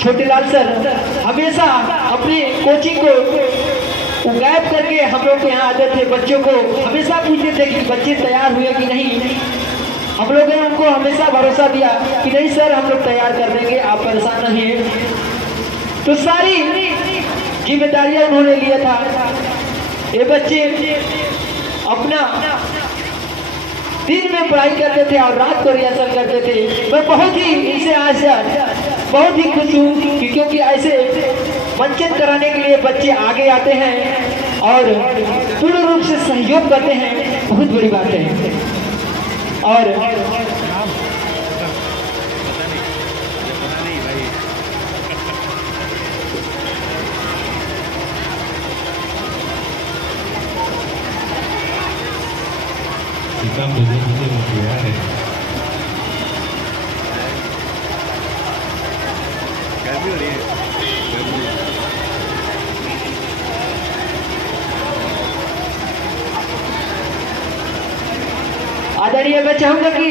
Chhotelal sir हमेशा अपने coaching को गायब करके हम लोग के यहाँ आते थे। बच्चों को हमेशा पूछते थे कि बच्चे तैयार हुए कि नहीं। हम लोगों ने उनको हमेशा भरोसा दिया कि नहीं सर हम लोग तैयार कर देंगे, आप परेशान नहीं है। तो सारी जिम्मेदारियां उन्होंने लिया था। ये बच्चे अपना दिन में पढ़ाई करते थे और रात को रिहर्सल करते थे। मैं बहुत ही इनसे आज बहुत ही खुश हूँ क्योंकि ऐसे वंचित कराने के लिए बच्चे आगे आते हैं और पूर्ण रूप से सहयोग करते हैं, बहुत बड़ी बात है। और गर्मी हो रही है। आदरणीय मैं चाहूंगा कि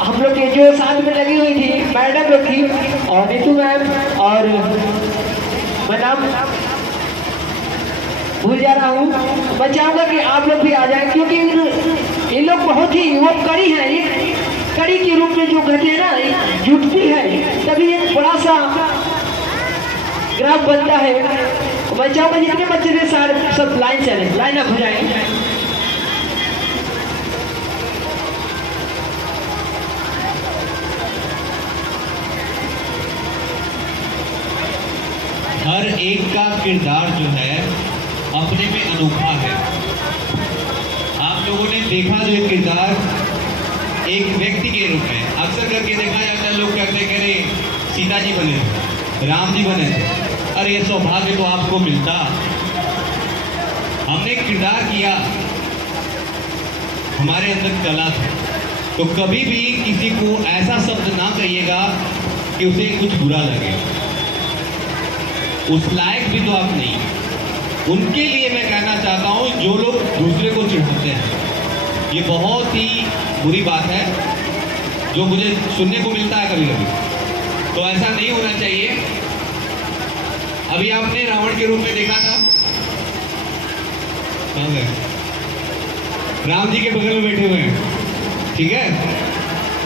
हम लोग के जो साथ में लगी हुई थी मैडम लोग थी और नीतू मैम और मैं नाम भूल जा रहा हूँ। मैं चाहूंगा कि आप लोग भी आ जाएं क्योंकि ये लोग बहुत ही वो कड़ी है, ये कड़ी के रूप में जो कहते हैं ना जुटती है तभी एक बड़ा सा ग्राफ बनता है। मैं चाहूंगा जितने बच्चे थे सारे सब लाइन चले, लाइन अप हो जाए। हर एक का किरदार जो है अपने में अनोखा है। आप लोगों ने देखा जो एक किरदार एक व्यक्ति के रूप में अक्सर करके देखा जाता है। लोग कहते हैं कि अरे सीता जी बने थे, राम जी बने थे, अरे ये सौभाग्य तो आपको मिलता। हमने किरदार किया, हमारे अंदर कला था। तो कभी भी किसी को ऐसा शब्द ना कहिएगा कि उसे कुछ बुरा लगे, उस लायक भी तो आप नहीं। उनके लिए मैं कहना चाहता हूं जो लोग दूसरे को चिढ़ाते हैं, ये बहुत ही बुरी बात है जो मुझे सुनने को मिलता है कभी कभी। तो ऐसा नहीं होना चाहिए। अभी आपने रावण के रूप में देखा था, राम जी के बगल में बैठे हुए हैं, ठीक है।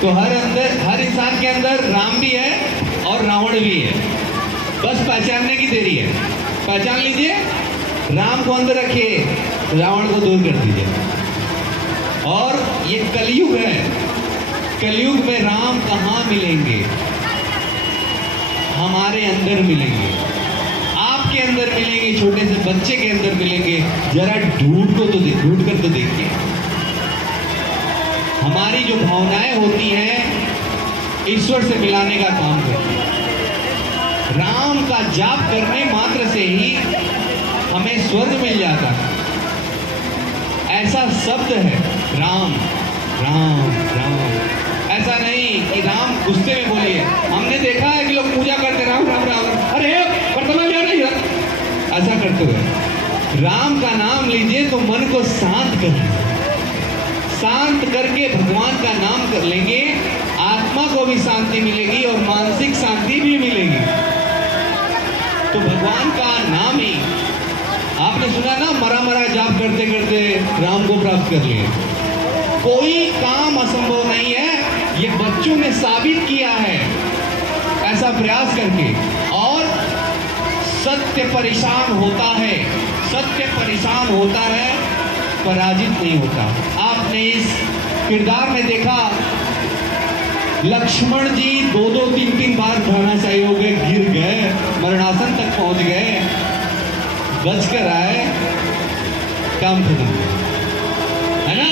तो हर इंसान के अंदर राम भी है और रावण भी है, बस पहचानने की देरी है। पहचान लीजिए, राम को अंदर रखिए, रावण को दूर कर दीजिए। और ये कलयुग है, कलयुग में राम कहाँ मिलेंगे? हमारे अंदर मिलेंगे, आपके अंदर मिलेंगे, छोटे से बच्चे के अंदर मिलेंगे। जरा ढूंढ कर तो देखिए। हमारी जो भावनाएं होती हैं ईश्वर से मिलाने का काम करती है। राम का जाप करने मात्र से ही हमें स्वर्ग मिल जाता है। ऐसा शब्द है राम राम राम। ऐसा नहीं कि राम गुस्से में बोलिए। हमने देखा है कि लोग पूजा करते राम राम राम, अरे वर्तमान में नहीं, ऐसा करते हुए राम का नाम लीजिए तो मन को शांत कर लीजिए। शांत करके भगवान का नाम कर लेंगे, आत्मा को भी शांति मिलेगी और मानसिक शांति भी मिलेगी। तो भगवान का नाम ही, आपने सुना ना, मरा मरा जाप करते करते राम को प्राप्त कर लिए। कोई काम असंभव नहीं है, ये बच्चों ने साबित किया है ऐसा प्रयास करके। और सत्य परेशान होता है, सत्य परेशान होता है, पराजित नहीं होता। आपने इस किरदार में देखा लक्ष्मण जी 2-3 बार भानाशाही हो गए, गिर गए, मरणासन तक पहुंच गए, बच कर आए, काम खत्म, है ना।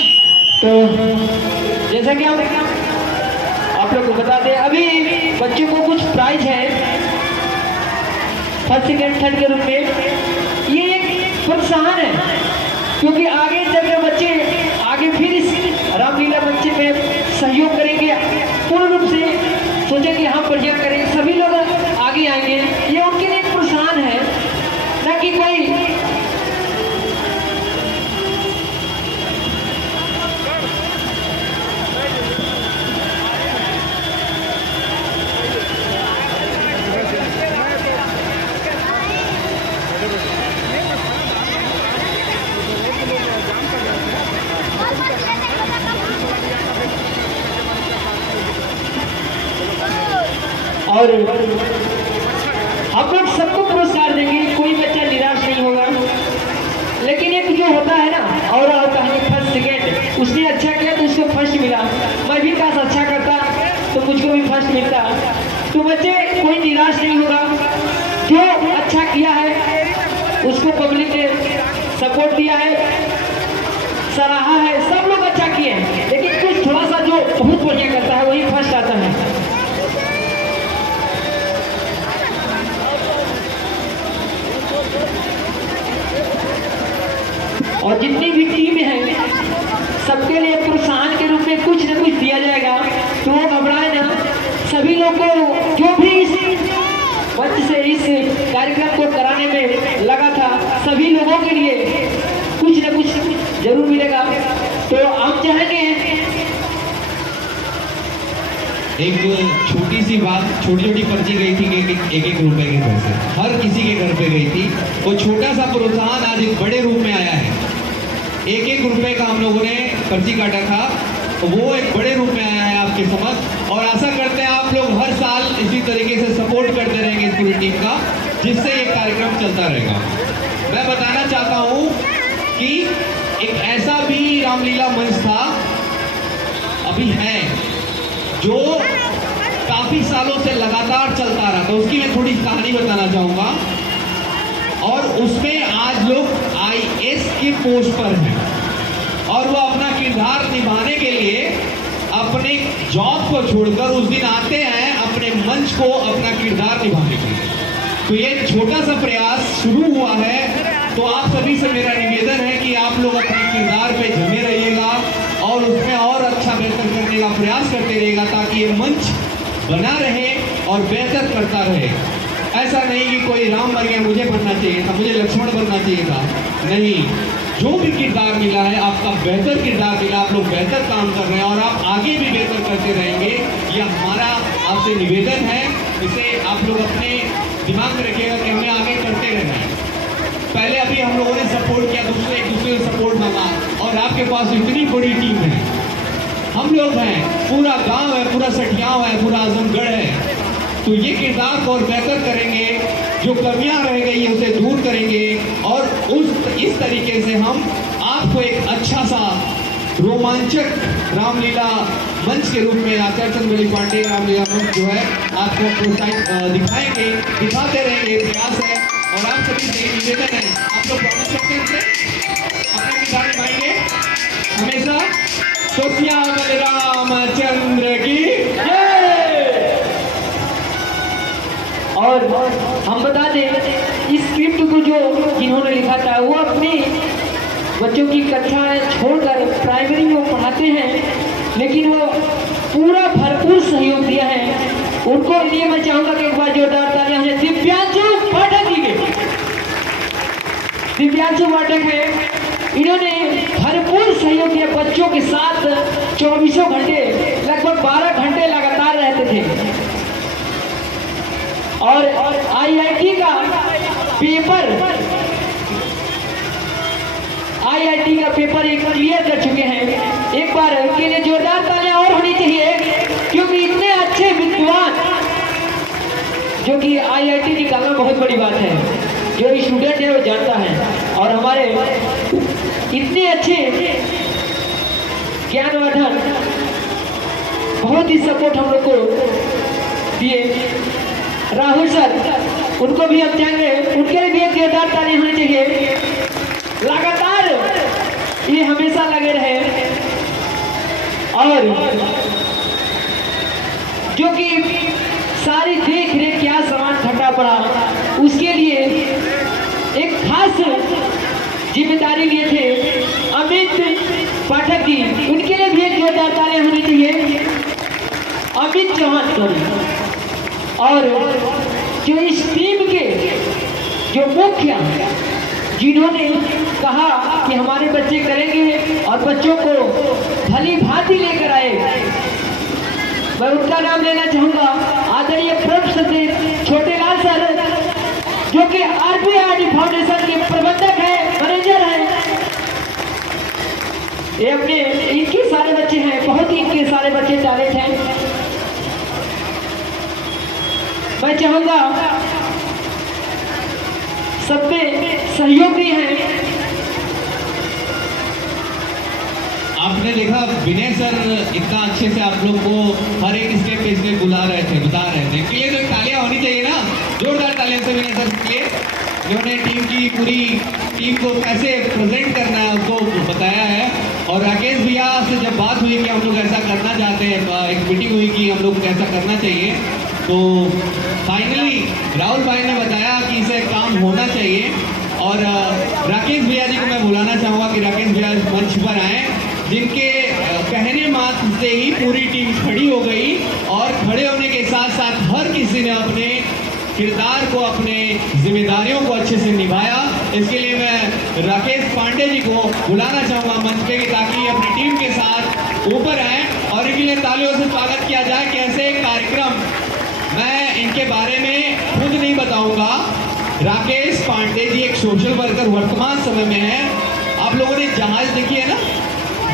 तो जैसा कि आप लोग को बता दें, अभी बच्चों को कुछ प्राइज है फर्स्ट सेकेंड थर्ड के रूप में। ये एक प्रोत्साहन है क्योंकि आगे जब ये बच्चे आगे फिर इस रामलीला बच्चे में सहयोग करेंगे, पूर्ण रूप से सोचेंगे हम प्रोजेक्ट करेंगे, सभी लोग आगे आएंगे। ये उनके लिए एक प्रोत्साहन है, ना कि कोई और हम लोग सबको पुरस्कार देंगे, कोई बच्चा निराश नहीं होगा। लेकिन एक जो होता है ना, और होता है फर्स्ट सेकेंड, उसने अच्छा किया तो उसको फर्स्ट मिला। मैं भी काश अच्छा करता तो मुझको भी फर्स्ट मिलता। तो बच्चे कोई निराश नहीं होगा, जो अच्छा किया है उसको पब्लिक ने सपोर्ट दिया है, सराहा है, सब लोग अच्छा किए हैं। लेकिन कुछ थोड़ा सा जो बहुत बढ़िया करता है वही फर्स्ट आता है। और जितनी भी टीम है सबके लिए प्रोत्साहन के रूप में कुछ न कुछ दिया जाएगा, तो वो घबराए ना। सभी लोग को जो भी इस मंच से इस कार्यक्रम को कराने में लगा था, सभी लोगों के लिए कुछ न कुछ जरूर मिलेगा। तो हम चाहेंगे एक छोटी सी बात, छोटी छोटी पर्ची गई थी एक एक रुपए के पैसे, हर किसी के घर पे गई थी। वो छोटा सा प्रोत्साहन आज एक बड़े रूप में आया है। एक एक रुपए का हम लोगों ने पर्ची काटा था, तो वो एक बड़े रूप में आया है आपके समझ। और आशा करते हैं आप लोग हर साल इसी तरीके से सपोर्ट करते रहेंगे इस पूरी टीम का, जिससे ये कार्यक्रम चलता रहेगा। मैं बताना चाहता हूँ कि एक ऐसा भी रामलीला मंच था, अभी है, जो काफी सालों से लगातार चलता रहा था। उसकी मैं थोड़ी कहानी बताना चाहूँगा। और उसमें आज लोग IAS के पोस्ट पर हैं और वो अपना किरदार निभाने के लिए अपने जॉब को छोड़कर उस दिन आते हैं अपने मंच को अपना किरदार निभाने के लिए। तो ये छोटा सा प्रयास शुरू हुआ है, तो आप सभी से मेरा निवेदन है कि आप लोग अपने किरदार पे जमे रहिएगा और उसमें और अच्छा बेहतर करने का प्रयास करते रहिएगा, ताकि ये मंच बना रहे और बेहतर करता रहे। ऐसा नहीं कि कोई राम बन गया, मुझे बनना चाहिए था, मुझे लक्ष्मण बनना चाहिए था, नहीं। जो भी किरदार मिला है आपका बेहतर किरदार मिला, आप लोग बेहतर काम कर रहे हैं और आप आगे भी बेहतर करते रहेंगे, ये हमारा आपसे निवेदन है। इसे आप लोग अपने दिमाग में रखिएगा कि हमें आगे करते रहना है। पहले अभी हम लोगों ने सपोर्ट किया, एक दूसरे से सपोर्ट मांगा, और आपके पास इतनी बड़ी टीम है, हम लोग हैं, पूरा गांव है, पूरा सठियाव है, पूरा आजमगढ़ है। तो ये किरदार को और बेहतर करेंगे, जो कमियां रह गई है उसे दूर करेंगे और इस तरीके से हम आपको एक अच्छा सा रोमांचक रामलीला मंच के रूप में आचार्य चंद्र पांडे रामलीला मंच जो है आपको प्रोत्साहित दिखाएंगे, दिखाते रहेंगे, प्रयास है। और आप सभी से निवेदन है, आप लोग प्रॉमिस करते हैं अपना किरदार निभाएंगे हमेशा। तो श्याम रामचंद्र की जय। और हम बता दें, इस स्क्रिप्ट को जो जिन्होंने लिखा था वो अपनी बच्चों की कक्षाएं छोड़कर प्राइमरी में पढ़ाते हैं, लेकिन वो पूरा भरपूर सहयोग दिया है। उनको लिए मैं चाहूँगा कि एक बार जोरदार तालियां हो जाए दिव्यांशु पाठक जी के। दिव्यांशु पाठक है, इन्होंने भरपूर सहयोग दिया बच्चों के साथ। 24 घंटे, लगभग 12 घंटे लगातार रहते थे। और IIT का पेपर एक क्लियर कर चुके हैं। एक बार के लिए जोरदार तालियां और होनी चाहिए, क्योंकि इतने अच्छे विद्वान, जो कि IIT निकालना बहुत बड़ी बात है, जो स्टूडेंट है वो जानता है। और हमारे इतने अच्छे ज्ञानवर्धन बहुत ही सपोर्ट हम लोग को दिए राहुल सर, उनको भी हम चाहेंगे, उनके लिए भी एक जोरदार ताली होनी चाहिए। लगातार ये हमेशा लगे रहे और जो कि सारी देख रेख क्या सामान खटा पड़ा, उसके लिए एक खास जिम्मेदारी लिए थे अमित पाठक जी, उनके लिए भी एक जोरदार ताली होनी चाहिए। अमित चौहान सर, और जो इस टीम के जो मुख्य, जिन्होंने कहा कि हमारे बच्चे करेंगे और बच्चों को भली भांति लेकर आए, मैं उनका नाम लेना चाहूँगा। आदरणीय प्रोफेसर छोटेलाल सर, जो कि RBRD फाउंडेशन के प्रबंधक हैं, मैनेजर हैं। ये अपने इनके सारे बच्चे हैं, बहुत ही इनके सारे बच्चे टैलेंट हैं। मैं चाहूंगा सब में सहयोग भी है। आपने देखा विनय सर इतना अच्छे से आप लोग को हर एक स्टेप पे इसमें बुला रहे थे, बता रहे थे। इनके लिए तो एक तालियां होनी चाहिए ना, जोरदार तालियां से विनय सर के लिए, जिन्होंने टीम की पूरी टीम को कैसे प्रेजेंट करना है उसको बताया है। और राकेश भैया से जब बात हुई कि हम लोग ऐसा करना चाहते हैं, एक मीटिंग हुई कि हम लोग को ऐसा करना चाहिए, तो फाइनली राहुल भाई ने बताया कि इसे काम होना चाहिए। और राकेश भैया जी को मैं बुलाना चाहूँगा कि राकेश भैया मंच पर आए, जिनके कहने मात्र से ही पूरी टीम खड़ी हो गई और खड़े होने के साथ साथ हर किसी ने अपने किरदार को, अपने जिम्मेदारियों को अच्छे से निभाया। इसके लिए मैं राकेश पांडे जी को बुलाना चाहूँगा मंच पे, ताकि अपनी टीम के साथ ऊपर आए और इनके लिए तालियों से स्वागत किया जाए। कैसे कार्यक्रम, मैं इनके बारे में खुद नहीं बताऊंगा। राकेश पांडे जी एक सोशल वर्कर वर्तमान समय में है। आप लोगों ने जहाज देखी है ना,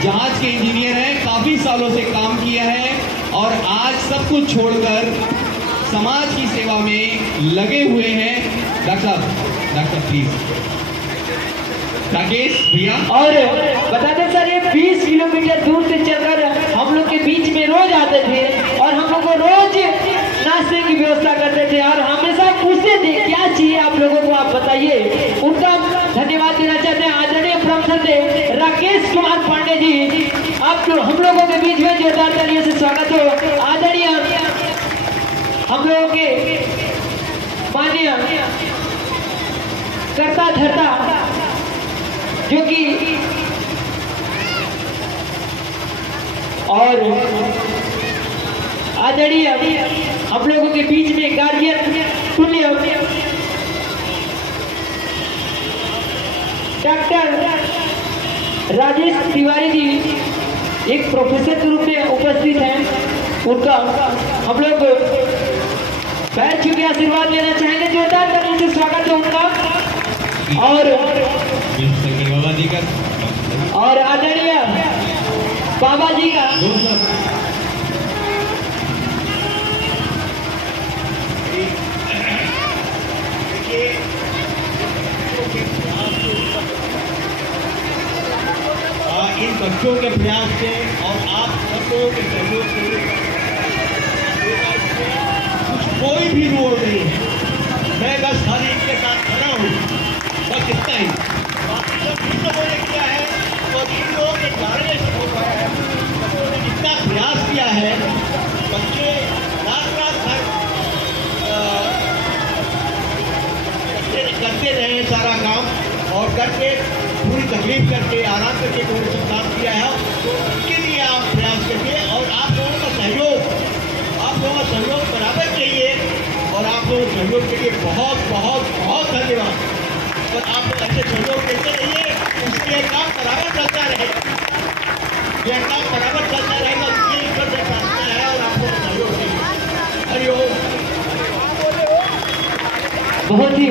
जहाज के इंजीनियर हैं, काफी सालों से काम किया है और आज सब कुछ छोड़कर समाज की सेवा में लगे हुए हैं। डॉक्टर प्लीज राकेश भैया। और बता दें सर, ये 20 किलोमीटर दूर से चलकर हम लोग के बीच में रोज आते थे और हम लोग को रोज नाश्ते की व्यवस्था करते थे और हमेशा पूछते थे क्या चाहिए आप लोगों को, आप बताइए। उनका धन्यवाद देना चाहते हैं आदरणीय प्रोफेसर राकेश कुमार पांडे जी। आप हम लोगों के बीच में जोरदार तालियों से स्वागत हो। आदरणीय हम लोगों के माननीय करता धरता जो कि और आदरणीय हम लोगों के बीच में गार्जियन तुल्य डॉक्टर राजेश तिवारी जी एक प्रोफेसर के रूप में उपस्थित हैं। उनका हम लोग पैर छू के आशीर्वाद लेना चाहेंगे। जोरदार तालियों से स्वागत है उनका। और बाबा जी का और आदरणीय बाबा जी का इन बच्चों के प्रयास से और आप सब लोगों के सहयोग से कुछ कोई भी रोल नहीं है। मैं बस खाली इनके साथ खड़ा हूँ, बस इतना ही। बाकी जब इन लोगों ने किया है तो इन लोगों के कारण से हो पाया है। बच्चों ने जितना प्रयास किया है, बच्चे रात भर करते रहे सारा काम और करके पूरी तकलीफ करके आराम करके कोई सब काम किया है। तो उनके लिए आप प्रयास करिए और आप लोगों का सहयोग बराबर चाहिए और आप लोगों के सहयोग के लिए बहुत बहुत बहुत धन्यवाद। और आप लोग ऐसे सहयोग देते रहिए, इसलिए काम बराबर चलता रहेगा। यह काम बराबर चलता रहेगा, इसलिए ईश्वर से प्रार्थना है और आप लोग सहयोग देंगे। हरिओम। बहुत ही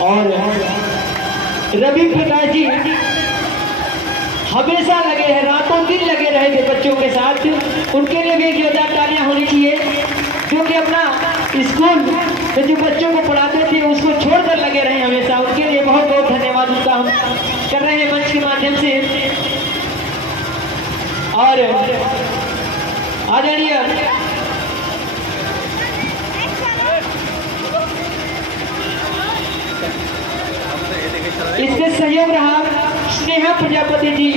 और रवि प्रकाश जी हमेशा लगे हैं, रातों दिन लगे रहे थे बच्चों के साथ। उनके लिए भी जोरदार तालियां होनी चाहिए, जो कि अपना स्कूल में जो बच्चों को पढ़ाते थे उसको छोड़कर लगे रहे हमेशा। उनके लिए बहुत बहुत धन्यवाद उनका हम कर रहे हैं मंच के माध्यम से। और आदरणीय इसमें सहयोग रहा स्नेहा प्रजापति जी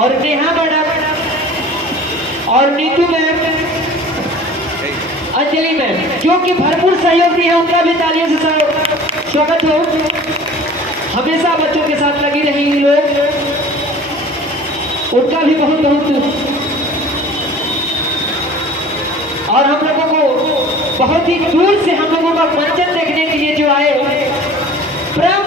और नेहा मैडम और नीतू मैम, अंजलि मैम, जो कि भरपूर सहयोग दिए हैं। उनका भी तालियों से स्वागत हो। हमेशा बच्चों के साथ लगी रही लोग, उनका भी बहुत बहुत। और हम लोगों को बहुत ही दूर से हम लोगों का मंचन देखने के लिए जो आए, प्रेम